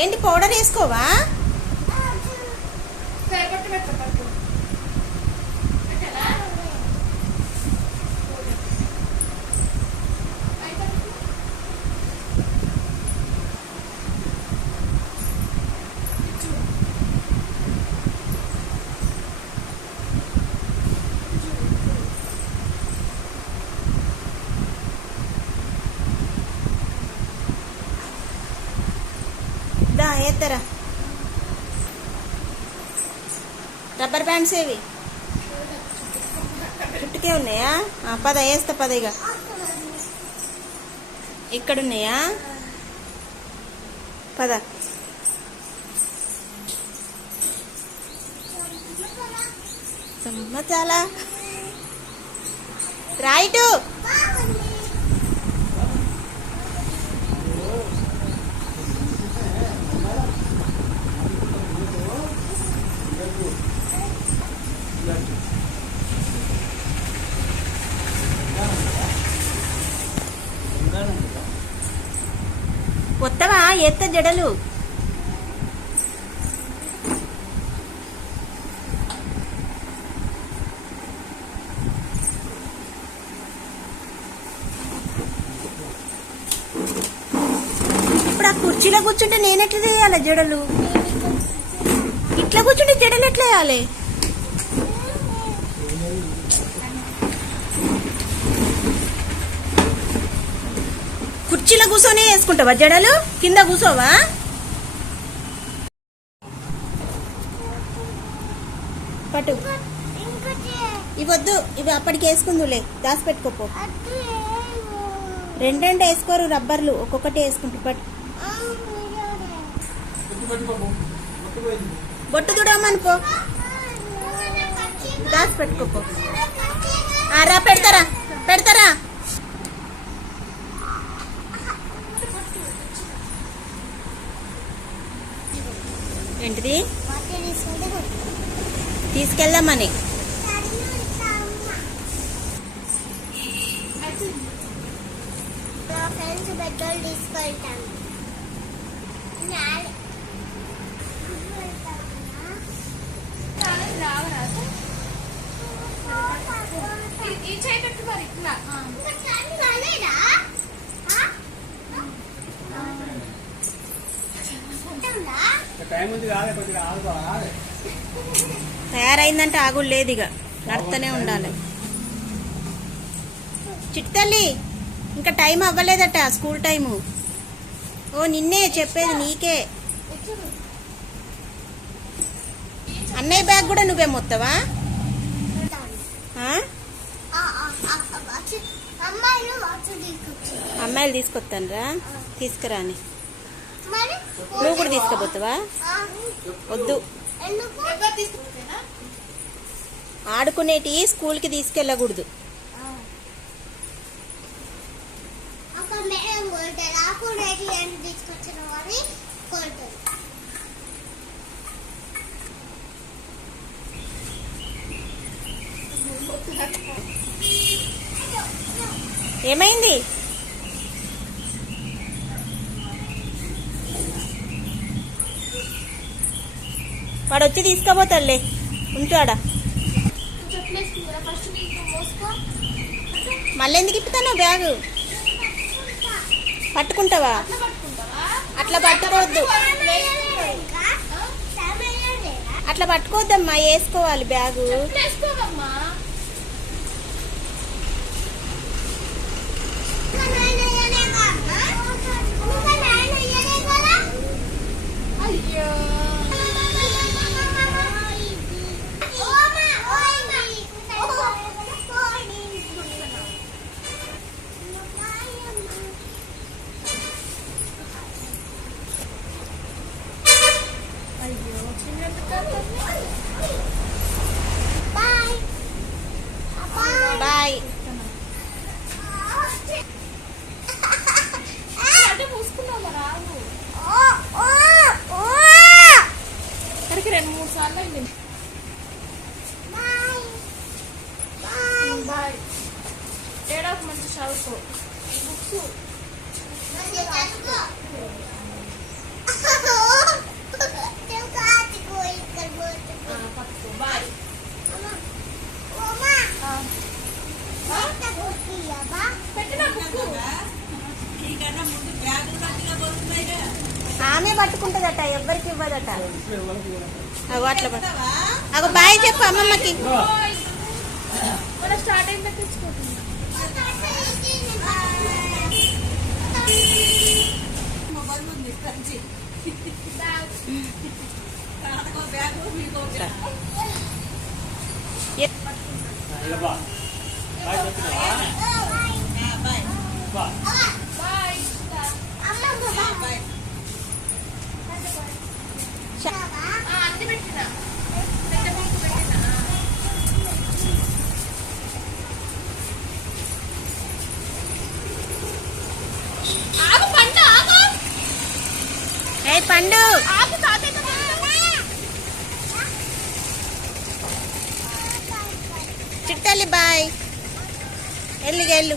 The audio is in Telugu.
ఏంటి పౌడర్ వేసుకోవా? ఎత్తరా? రబ్బర్ బ్యాండ్స్ ఏవి? చుట్టుకే ఉన్నాయా? పద వేస్తా పద ఇక ఇక్కడ ఉన్నాయా పద చాలా. రైటు కొత్తవా? ఎత్త జడలు. ఇప్పుడు ఆ కుర్చీలో కూర్చుంటే నేనెట్లా చేయాలి జడలు? ఇట్లా కూర్చుంటే జడలు ఎట్లా వేయాలి? కుర్చీలో కూర్చొని వేసుకుంటావా జడలు? కింద కూర్చోవా? పట్టు. ఇవద్దు ఇవి అప్పటికి వేసుకుందులే. దాసి పెట్టుకోపో రెండు రెండు వేసుకోరు రబ్బర్లు ఒక్కొక్కటి వేసుకుంటూ పట్టు. బొట్టు చూడమనుకో పో దాచి పెట్టుకోపో రా పెడతారా? పెడతారా? ఏంటిది తీసుకెళ్దామని. ఈ- చేయి పెట్టు మరి ఇట్లా. ఆ. టైం ఉంది కాదే కొద్దిగా ఆడుకోవాలి తయారైందంటే ఆగుడు లేదు ఇక నడుస్తూనే ఉండాలి. చిట్టల్లి ఇంకా టైం అవ్వలేదట స్కూల్ టైము. ఓ నిన్నే చెప్పేది నీకే. అన్నయ్య బ్యాగ్ కూడా నువ్వే మొత్తవా? ఆ? అమ్మాయిలు తీసుకొస్తానరా తీసుకురాని. మరి? నువ్వు కూడా తీసుకుపోతావా? వద్దు. ఆడుకునేటి స్కూల్కి తీసుకెళ్ళకూడదు. ఏమైంది మేడం కొడతారు ఆ కూడా అని తీసుకొచ్చిన వాడిని కొడతారు ఏమైంది వాడు వచ్చి తీసుకుపోతాడులే. ఉంటాడా. మళ్ళీ ఎందుకు ఇప్పుతానా బ్యాగు? పట్టుకుంటావా అట్లా పట్టుకుంటావా? అట్లా పట్టుకోవద్దు. అట్లా పట్టుకోవద్దమ్మా వేసుకోవాలి బ్యాగు. బాయ్ ఇక్కడికి రెండు మూడు సార్లు అయింది. బాయ్ ఏడాకు మంచి చదువుకో. బుక్స్ పోదట ఇప్పుడు ఎవరికి కూడా. అగో అట్లా. అగో బాయ్ చెప్పు అమ్మమ్మకి. స్టార్ట్ అయిందా తెచ్చుకుంటున్నా పండు తాతయ్య చిట్టలి బాయ్. ఎల్లు ఎల్లు.